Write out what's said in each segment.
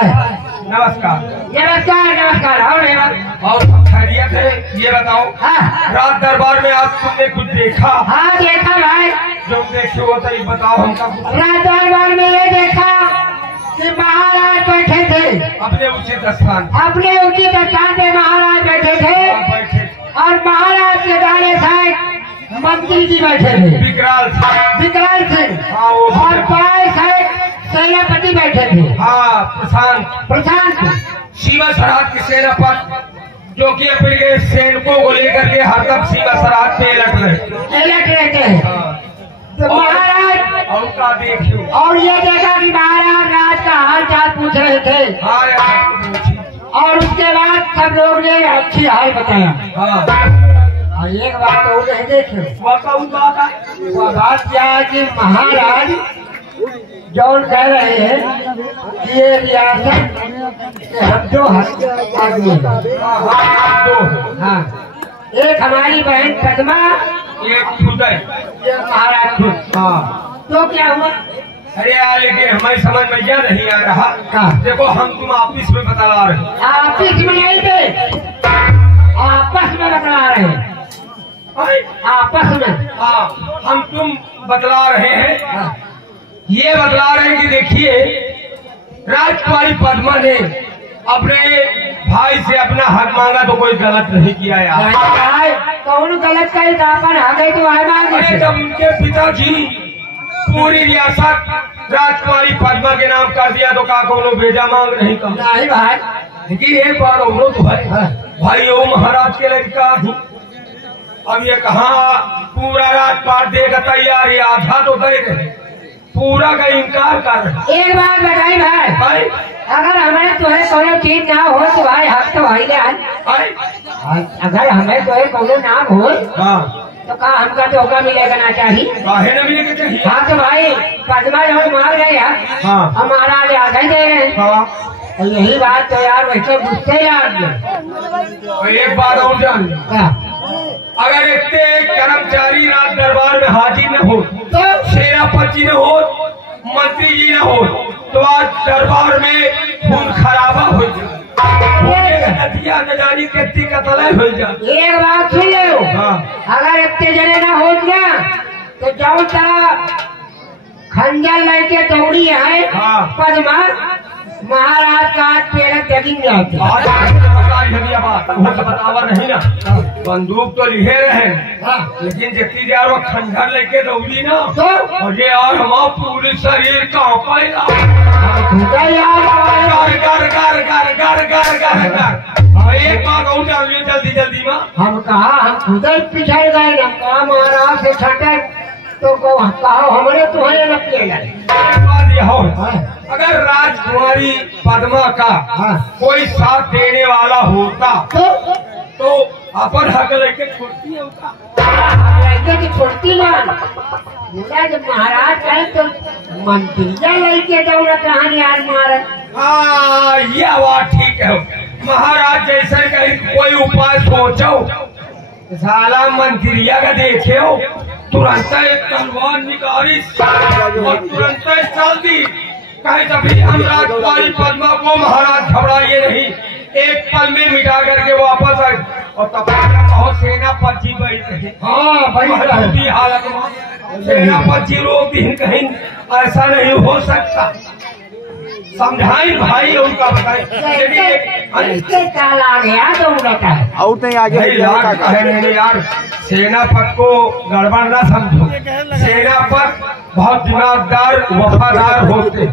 नमस्कार नमस्कार नमस्कार। और खैरियत है? ये बताओ, रात दरबार में आज तुमने कुछ देखा? हाँ देखा भाई। जो देखे हो तो बताओ हमका। रात दरबार में ये देखा कि महाराज बैठे थे अपने उचित स्थान, अपने उचित स्थान पे महाराज बैठे थे और महाराज के दाहिने साइड मंत्री जी बैठे थे विकराल सिंह। हाँ, वो और बाएं साइड सेनापति बैठे थे। हाँ, प्रशांत सीमा सरहद के सेनापति जो कि अपने सैनिकों को लेकर के हरदम सीमा सरहद पे अलर्ट रहते हैं। तो महाराज और का देखियो, और ये देखा कि महाराज राज का हाल चाल पूछ रहे थे। और उसके बाद सब लोग ने अच्छी हाल बताया। और एक बात और नहीं देखियो, वो बात क्या है कि महाराज जौन कह रहे हैं कि ये रियासत के हम दो आदमी हैं। हाँ, एक हमारी बहन पद्मा, एक खुदै, एक महाराज खुद। हाँ, तो क्या हुआ? अरे यार, लेकिन हमें समझ में यह नहीं आ रहा। देखो, हम तुम आपस में बतला रहे, आपस में नहीं थे, आपस में बतला रहे हैं। आपस में हाँ, हम तुम बतला रहे हैं। ये बतला रहे हैं कि देखिए, राजकुमारी पद्मा ने अपने भाई से अपना हक मांगा तो कोई गलत नहीं किया यार। कौन गलत कही था? अपन हक तो है मांगे। जब उनके पिताजी पूरी रियासत राजकुमारी पद्मा के नाम कर दिया तो का कोनो बेजा मांग नहीं कहा। नहीं भाई, लेकिन एक बार और तो भाई वो महाराज के लड़का ही। अब ये कहा पूरा राजपाट देगा तैयार, ये आधा तो दे रहे, पूरा का इनकार कर रहे। एक बात बताई भाई, अगर हमें तुम्हें कोई चीज ना हो तो भाई हक तो भाई अगर हमें कोई कोनो नाम हो तो कहा हमका तो होगा मिलेगा ना चाहिए। काहे न मिलेगा चाहिए? हाँ तो भाई पद्मा जो मांग रहे हैं हमारा आगे दे रहे हैं। यही बात तो यार वैसे गुस्से यार। एक बात और जान, अगर इतने कर्मचारी रात दरबार में हाजिर न हो, तो सेनापति न हो, मंत्री जी न हो, तो आज दरबार में खून खराबा हो जाए, नदिया न जानी कितनी कतल हो जाए। एक बात सुन लो, अगर इतने जने न हो गया तो जाओ तरह खंजर लेके दौड़ी है पद्मा, महाराज का पेड़ देखेंगे। बतावा नहीं ना, बंदूक तो लिखे रहे, लेकिन जितनी देर वो खंजर लेके दौड़ी ना तो और ये और हमारा पूरे शरीर कांपा। एक बात और जान लियो जल्दी जल्दी में, हम कहा हम खुद पिछड़ गए ना, कहा महाराज से छटे तो कहो हमने तुम्हें न पिएगा। अगर राजकुमारी पद्मा का कोई साथ देने वाला होता तो अपन हक लेके छोड़ती है छोड़ती ना। जब महाराज कहे तो मंत्रिया लेके दौड़ा कहानी यार महाराज। हाँ, ये बात ठीक है। महाराज जैसे कहीं कोई उपाय सोचो, साला मंत्रिया का देखे हो, तुरंत तलवार निकाली और तुरंत चल दी। कहीं तभी हम राजकुमारी पद्मा को महाराज घबराइए नहीं, एक पल में मिटा करके वापस आए। और तब बहुत सेनापति बैठ रहे। हाँ, हालत में सेनापति रोक दी, कहीं ऐसा नहीं हो सकता। समझाई भाई उनका बताए आ गया तो उड़ता है और नहीं आगे नहीं यार। सेनापति को गड़बड़ ना समझो, सेनापति बहुत दिमागदार वफादार होते।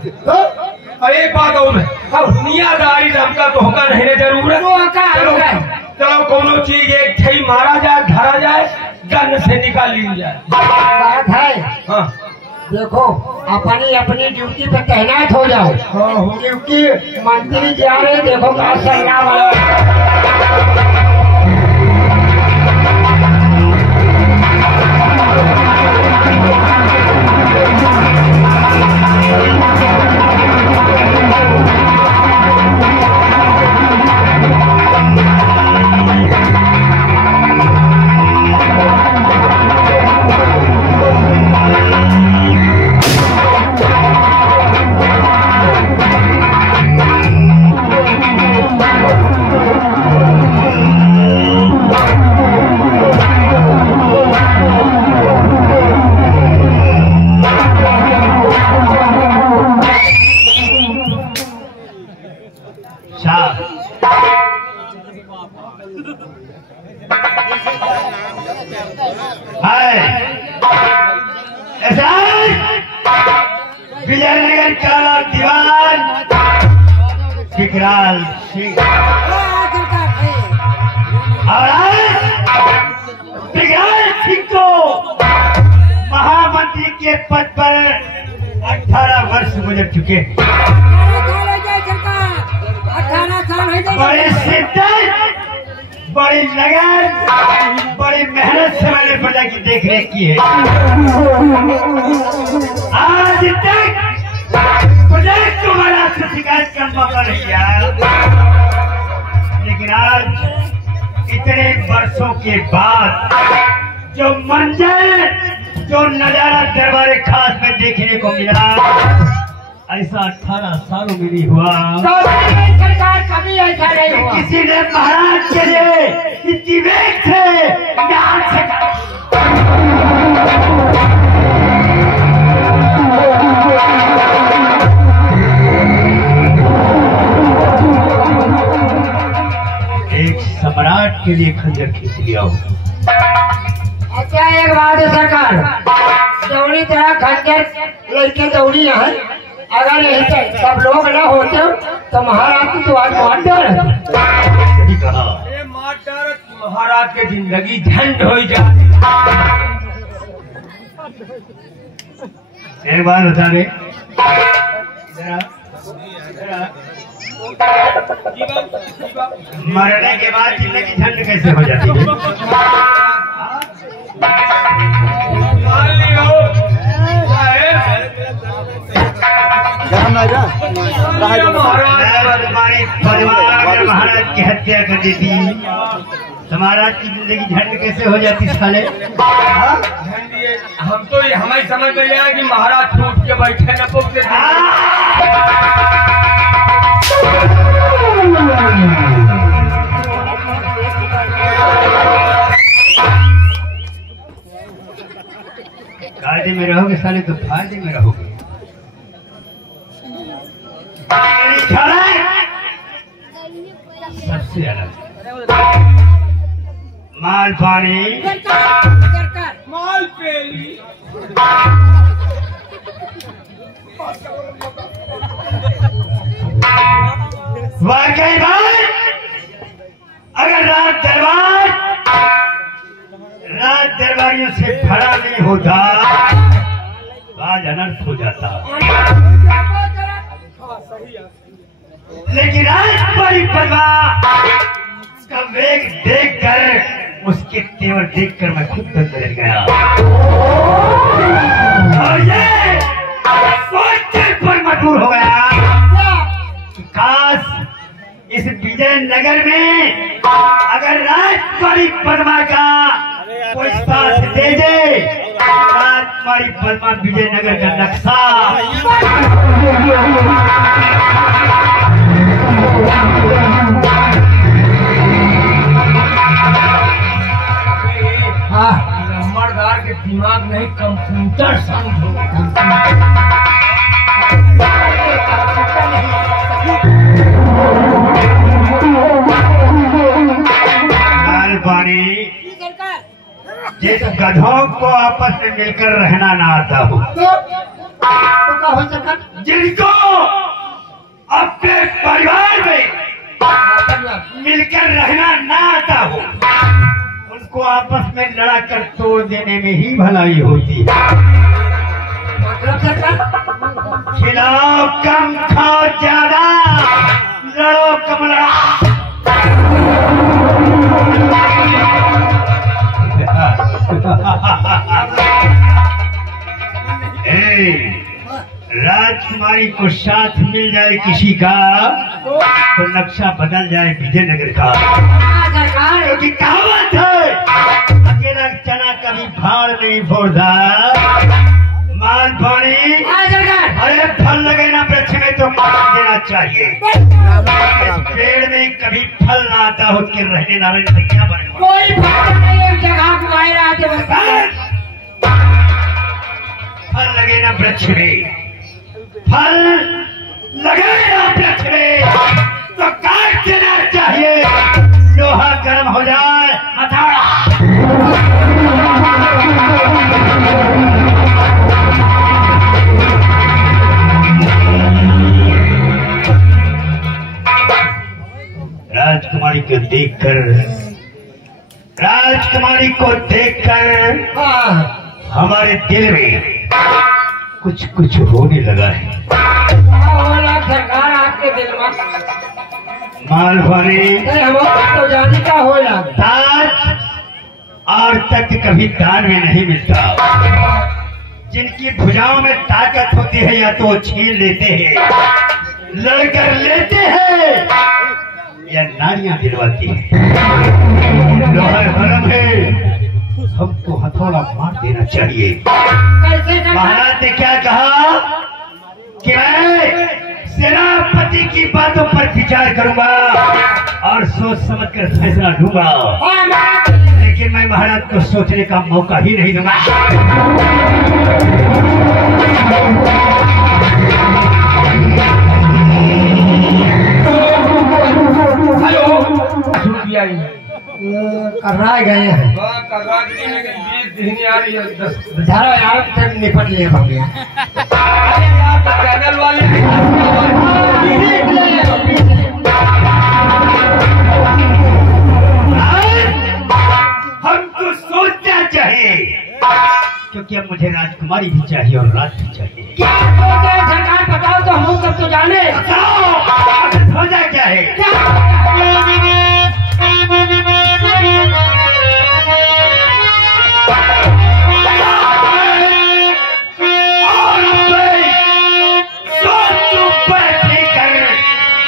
और एक बात और है, दुनियादारी धमका तो होगा नहीं जरूरत। चलो कोनो चीज एक ठई मारा जाए, धरा जाए, गन से निकाल ली जाए। बात है। हाँ, देखो अपनी अपनी ड्यूटी पे तैनात हो जाओ, क्योंकि मंत्री जा रहे देखो का सल्ला वाला। विजयनगर का दीवान विकराल सिंह और विकराल सिंह को महामंत्री के पद पर 18 वर्ष गुजर चुके। बड़ी शिद्दत, बड़ी लगन, बड़ी मेहनत से मैंने प्रजा की देखरेख की है। आज तक प्रजा को बड़ा से शिकायत का मौका नहीं किया, लेकिन आज इतने वर्षों के बाद जो मंजर, जो नजारा दरबार खास में देखने को मिला, ऐसा 18 सालों में नहीं हुआ। सरकार कभी ऐसा नहीं हुआ। किसी ने महाराज के लिए इतनी वेग से ज्ञान से एक सम्राट के लिए खंजर खींच लिया हो। अच्छा एक बात है सरकार, दौड़ी तरह खंजर लड़के दौड़ी है, अगर यही सब लोग न होते तो महाराज की तो आज मार डाल। महाराज के जिंदगी झंड हो जाती। एक बार बता दे, मरने के बाद जिंदगी झंड कैसे हो जाती है? महाराज की हत्या कर देती, महाराज की जिंदगी झंड कैसे हो जाती साले? हम तो हमें समझ में आया कि महाराज छूट के बैठे न पहुंचे। कायदे में रहोगे साले तो फायदे में रहोगे। सबसे अलग माल पानी माल पेली वाकई बात, अगर रात दरबारियों से भरा नहीं होता आज अनर्थ हो जाता। लेकिन आज बड़ी परवाह का वेग देखकर, उसके तेवर देखकर मैं खुद बदल गया और ये सोचने पर मजबूर हो गया कि काश इस विजयनगर में अगर राजकुमारी पद्मा का कोई साथ दे दे, राजकुमारी पद्मा विजयनगर का नक्शा नंबरदार के दिमाग नहीं, कंप्यूटर समझो। पानी जिस गधों को आपस में मिलकर रहना ना आता हो, जिनको अपने परिवार में मिलकर रहना ना आता हो, उनको आपस में लड़ा कर तोड़ देने में ही भलाई होती है। खिलाओ कम, खाओ ज्यादा, लड़ो कम लड़ा। राजकुमारी को साथ मिल जाए किसी का तो नक्शा बदल जाए विजयनगर का। क्योंकि कहावत है, अकेला चना कभी भाड़ नहीं फोड़ता। माल पानी अरे फल लगे ना वृक्ष में तो काट देना चाहिए। इस पेड़ में कभी फल ना आता हो के रहने ना रहने से क्या बनेगा? कोई फल नहीं, एक जगह घुमाए रहते। फल लगे ना वृक्ष में, फल लगे ना वृक्ष में तो राजकुमारी को देखकर हमारे दिल में कुछ कुछ होने लगा है। सरकार आपके दिल में मालवानी तो जाने का हो ताज और तख्त कभी दान में नहीं मिलता। जिनकी भुजाओं में ताकत होती है या तो छीन लेते हैं, लड़कर लेते हैं, या नारियां दिलवाती है। लोहर हरम है, हमको हथौड़ा मार देना चाहिए। महाराज ने क्या कहा कि मैं सेनापति की बातों पर विचार करूंगा और सोच समझकर फैसला लूंगा, लेकिन मैं महाराज को सोचने का मौका ही नहीं दूंगा। हेलो कर्रा गए हैं निपट लिए भैया चैनल वाले हमको सोचना चाहिए, क्योंकि अब मुझे राजकुमारी भी चाहिए और राज भी चाहिए। क्या सोच है सरकार, बताओ तो हम सब तो जाने। सोचा क्या है?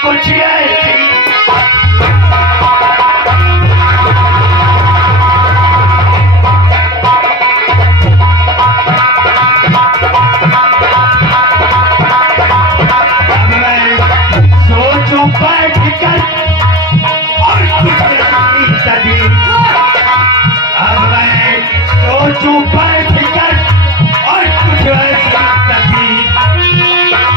कुछ ऐसी सोचूं बैठ कर और कुछ ऐसी सदी। अब मैं सोचूं बैठ कर और कुछ ऐसी सदी और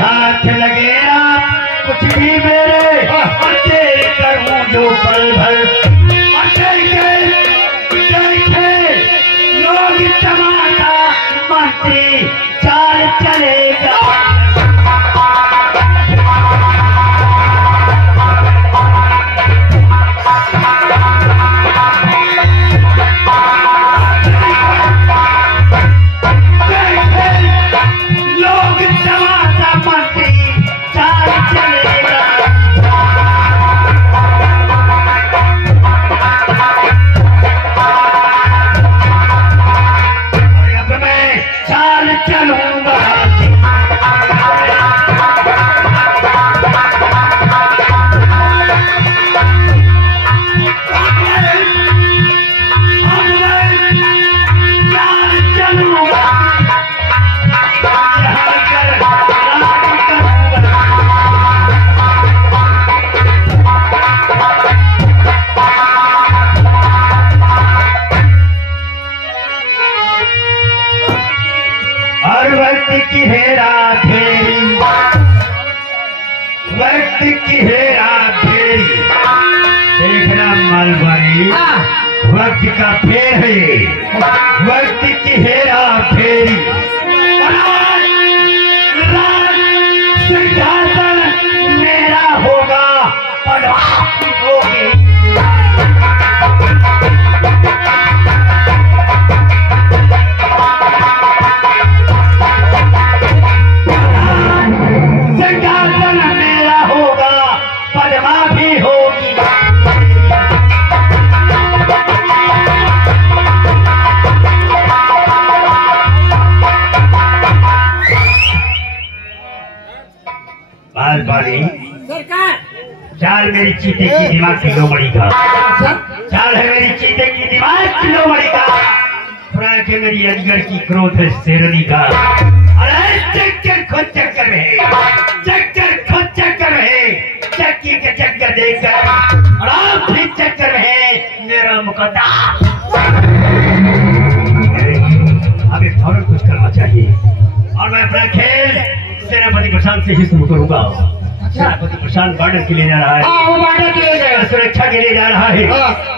हाथ लगे कुछ भी मेरे और तेरे करूं जो पल भर। और देखे लोग तमाशा मंत्री चाल चलेगा। वक्त का फेर है, वक्त की हेरा फेरी। बारी चाल मेरी चीते की दिमाग की लोमड़ी का, चाल है मेरी चीते की दिमाग की लोमड़ी का, खुराक है मेरी अजगर की, क्रोध है शेरनी का। अरे चक्कर खुद चक्कर है, चक्कर खुद चक्कर है, चक्की के चक्कर देखकर और आप भी चक्कर है मेरा मुकद्दर। अभी फौरन कुछ करना चाहिए और मैं अपना खेल सेनापति प्रशांत से ही शुरू करूंगा। सेनापति प्रशांत बॉर्डर के लिए जा रहा है, सुरक्षा के लिए जा रहा है,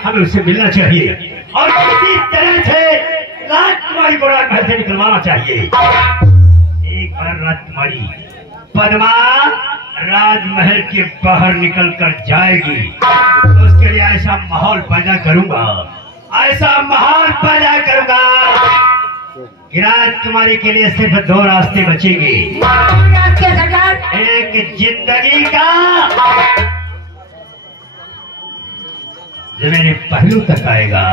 हमें उससे मिलना चाहिए और किसी तरह से राजकुमारी को राजमहल से निकलवाना चाहिए। एक बार राजकुमारी पद्मा राजमहल के बाहर निकल कर जाएगी तो उसके लिए ऐसा माहौल पैदा करूंगा, ऐसा माहौल पैदा करूंगा कि राजकुमारी के लिए सिर्फ 2 रास्ते बचेंगे। एक जिंदगी का जो मेरे पहलू तक आएगा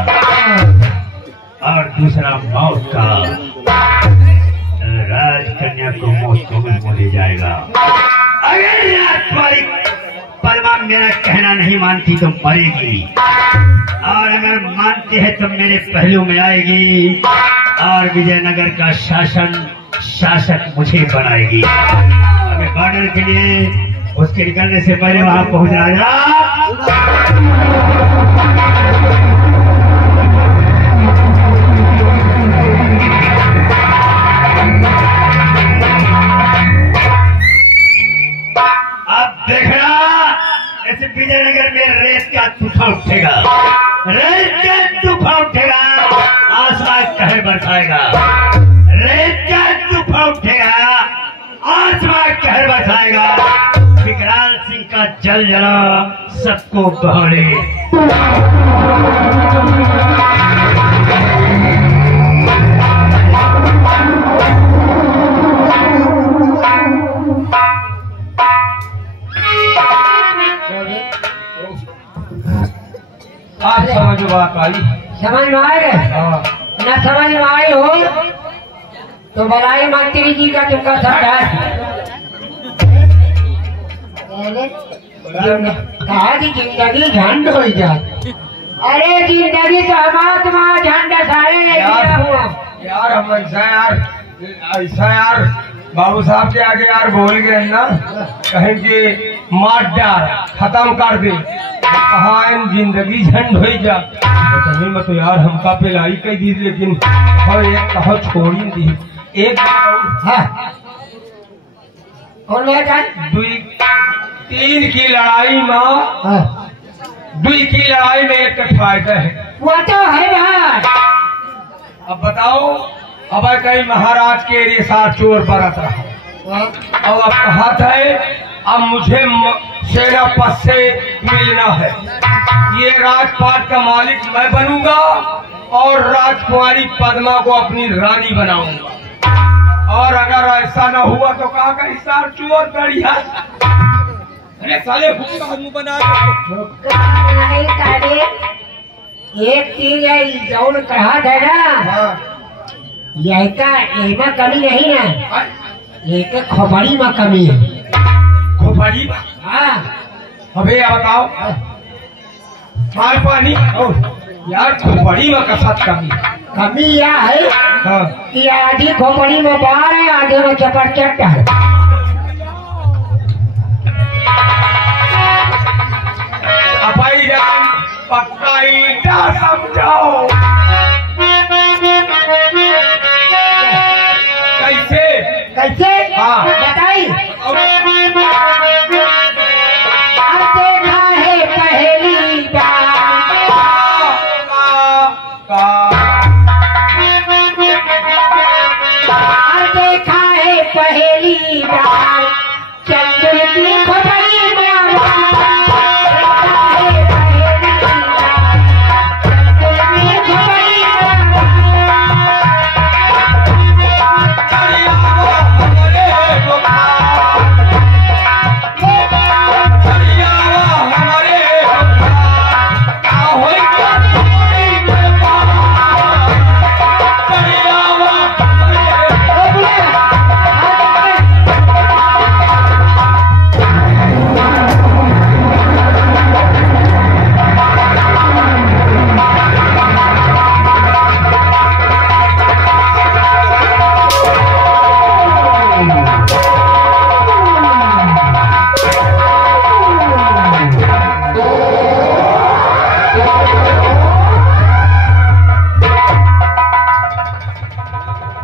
और दूसरा मौत का, राजकन्या को मौत को ले जाएगा। अगर राजकुमारी पद्मा मेरा कहना नहीं मानती तो मरेगी और अगर मानती है तो मेरे पहलू में आएगी और विजयनगर का शासक मुझे बनाएगी। हमें बॉर्डर के लिए उसके निकलने से पहले वहां पहुंचना जा। अब देखना ऐसे विजयनगर में रेत का तूफान उठेगा, रेत का तूफान उठेगा, आसमान कहर बरसाएगा, रेत का तूफान उठेगा, आसमान कहर बरसाएगा। विकराल सिंह का जल जला सबको बहाने। आप समझो बात आई, समझ में आए न समझ में आई हो तो बलाई मंत्री जी का तुमका सरकार कहा कि जिंदगी झंड हो जाए। अरे जिंदगी तो हमात्मा झंड सारे यार हम ऐसा यार बाबू साहब के आगे यार बोल गए ना, कहेंगे मार डाल खत्म कर दे, कहा जिंदगी झंड हो जा तो मत यार हमका पिलाई कही दी, लेकिन और एक कहा छोड़ी दी। एक तीन की लड़ाई में एक फायदा है, वो तो है भाई। अब बताओ, अब कहीं महाराज के लिए साथ चोर बरत रहा और अब कहा था अब मुझे सेनापति से मिलना है, ये राजपाट का मालिक मैं बनूंगा और राजकुमारी पद्मा को अपनी रानी बनाऊंगा। और अगर ऐसा न हुआ तो कहा का हिसाब चोर बढ़िया। अरे साले बना एक चीज है जौन कहा था ना, यह का एमा कमी नहीं है, एक खोपड़ी में कमी है। खोपड़ी में? हाँ। अबे बताओ मार पानी यार, खोपड़ी में कसत कमी यह है हाँ। कि आधी खोपड़ी में बाहर है, आधे में चपर चट है। अपाई जान पक्का ईटा समझाओ। कैसे कैसे? हाँ बताई। अब देखा है पहली बार, अब देखा है पहली बार चंद्र की खोपड़ी में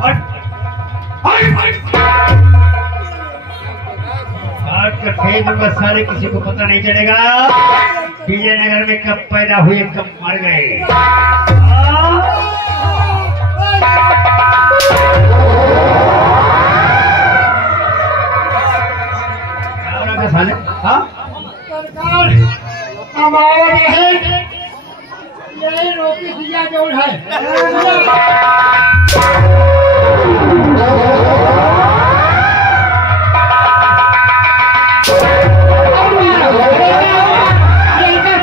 काट कर फेंक दूंगा सारे, किसी को पता नहीं चलेगा विजयनगर में कब पैदा हुए कब मर गए। साले हमारा यही रोटी दिया जो है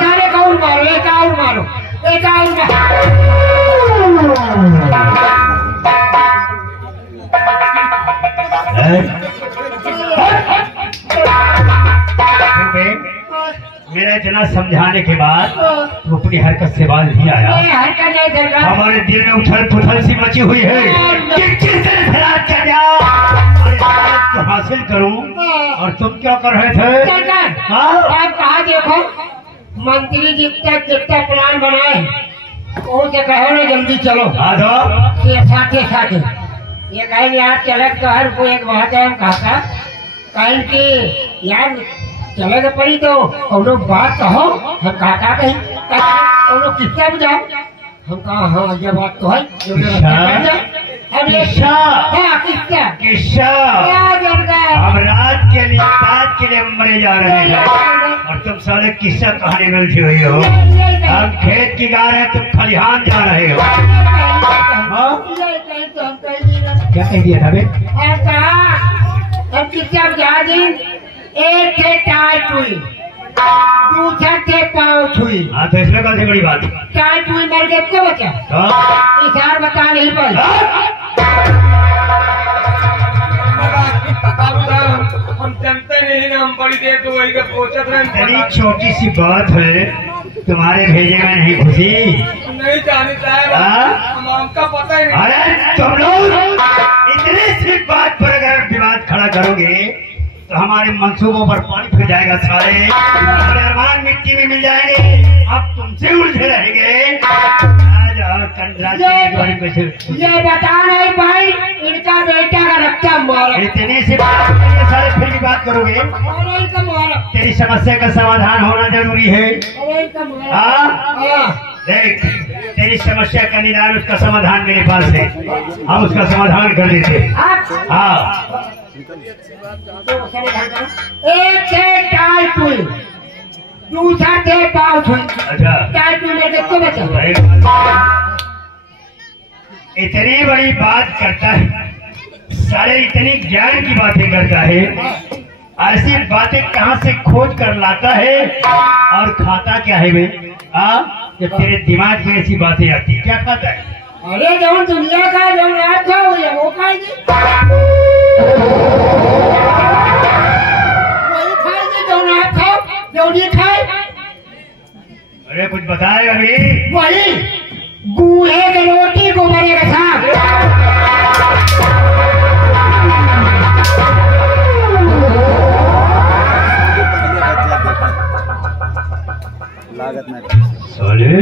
सारे कौन मारो, एक और मारो, एक और मेरा इतना समझाने के बाद तू अपनी हरकत से बाज नहीं आया। हरकत नहीं कर, हमारे दिल में उछल पुथल सी मची हुई है कि किस तरह फरार कर दिया तो हासिल करूं, और तुम क्या कर रहे थे? आप कहा देखो मंत्री जी तक जितना प्लान बनाए वो से कहो ना जल्दी चलो। साथे साथे ये कहें यार चलक तो हर कोई एक बात है, हम कहा कहें कि यार चले तो पड़ी तो हम लोग बात कहो, हम कहा कहीं हम लोग किसका बुझाओ, हम कहा हाँ ये बात तो है हम रात के लिए मरे जा रहे हैं और तुम साले किस्सा कहानी में उलझी हुई हो। हम खेत की गा रहे हैं, तुम खलिहान जा रहे हो। क्या कह दिया था बे? हम किस्सा बुझा दी, एक थे टाइट हुई, दूसरा थे पाँव छुई। हाँ तो इसमें कौन सी बड़ी बात? टाइट हुई मर गए तो बचा, इशार बता नहीं पाई। हम जानते नहीं ना, हम बड़ी देर तो वही का सोचत रहे। छोटी सी बात है, तुम्हारे भेजे में नहीं घुसी, नहीं जानी चाहिए, हमका पता ही नहीं। अरे तुम लोग इतनी सी बात पर अगर विवाद खड़ा करोगे तो हमारे मंसूबों पर पानी फिर जाएगा, सारे अरमान मिट्टी में मिल जाएंगे, अब तुमसे उलझे रहेंगे। ये बता नहीं भाई इनका बेटा का रक्षा मारा, इतनी सी बात सारे फिर भी बात करोगे। तेरी समस्या का समाधान होना जरूरी है। देख तेरी समस्या का निदान, उसका समाधान मेरे पास है, हम उसका समाधान कर देते। हाँ एक थे टाइट हुई, दूसरा थे पाँव छुई। अच्छा टाइट हुई मेरे को बचा। इतनी बड़ी बात करता है सारे, इतनी ज्ञान की बातें करता है, ऐसी बातें कहाँ से खोज कर लाता है और खाता क्या है बे? जब तेरे दिमाग में ऐसी बातें आती है क्या खाता है? अरे जो दुनिया का जो रात था वो खाएगी, वही खाएगी जो रात था, जो नहीं खाए। अरे कुछ बताए अभी? वही गूहे की रोटी गोबर के साथ। सोले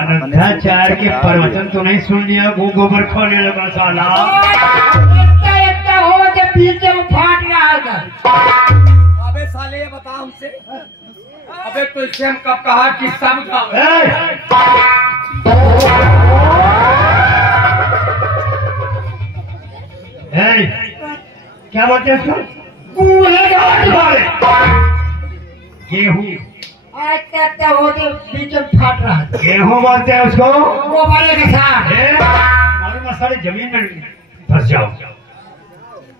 अनंताचार्य के प्रवचन तो नहीं सुन लिया, गोबर खोने लगा साला। इतना हो जब पीछे वो फाट रहा था। अबे साले ये बता हमसे, अबे तो इससे हम कब कहा किस्सा बुझाओ? क्या बोलते हैं उसको? गेहूँ होते बीच में फाट रहा था। गेहूँ बोलते हैं उसको, गोबर के साथ। मालूम सारे जमीन में फंस जाओ।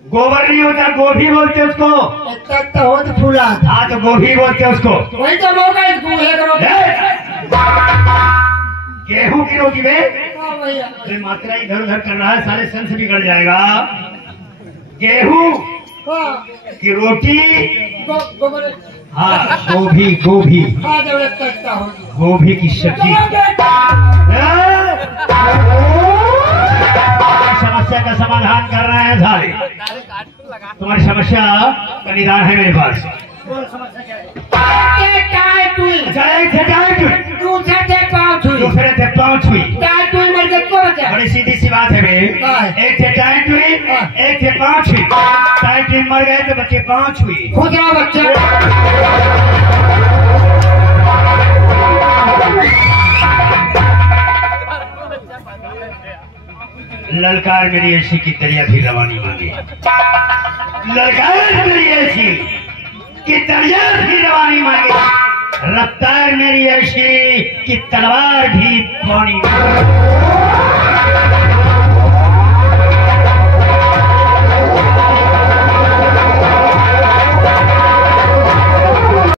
गोबर नहीं होता, गोभी बोलते हैं उसको। होते फूला। हाँ तो गोभी बोलते हैं उसको। वही तो मौका गेहूं की रोटी में मात्रा इधर उधर कर रहा है, सारे सेंस बिगड़ जाएगा। गेहूं की रोटी, हाँ गोभी, गोभी गोभी की सब्जी। समस्या का समाधान कर रहे हैं सारे, तुम्हारी समस्या का निदान है मेरे पास। कौन समस्या क्या है? दूसरे थे पाँच हुई। बड़ी सीधी सी बात है बे। एक थे टाइट हुई, एक थे पाँच हुई। टाइट हुई मर गए तो बच्चे पाँच हुई। खुदरा बच्चा ललकार मेरी ऐसी की दरिया भी रवानी मांगे। ललकार मेरी ऐसी कि दरिया भी रवानी मांगे। रफ्तार मेरी ऐसी कि तलवार भी पानी मांगे।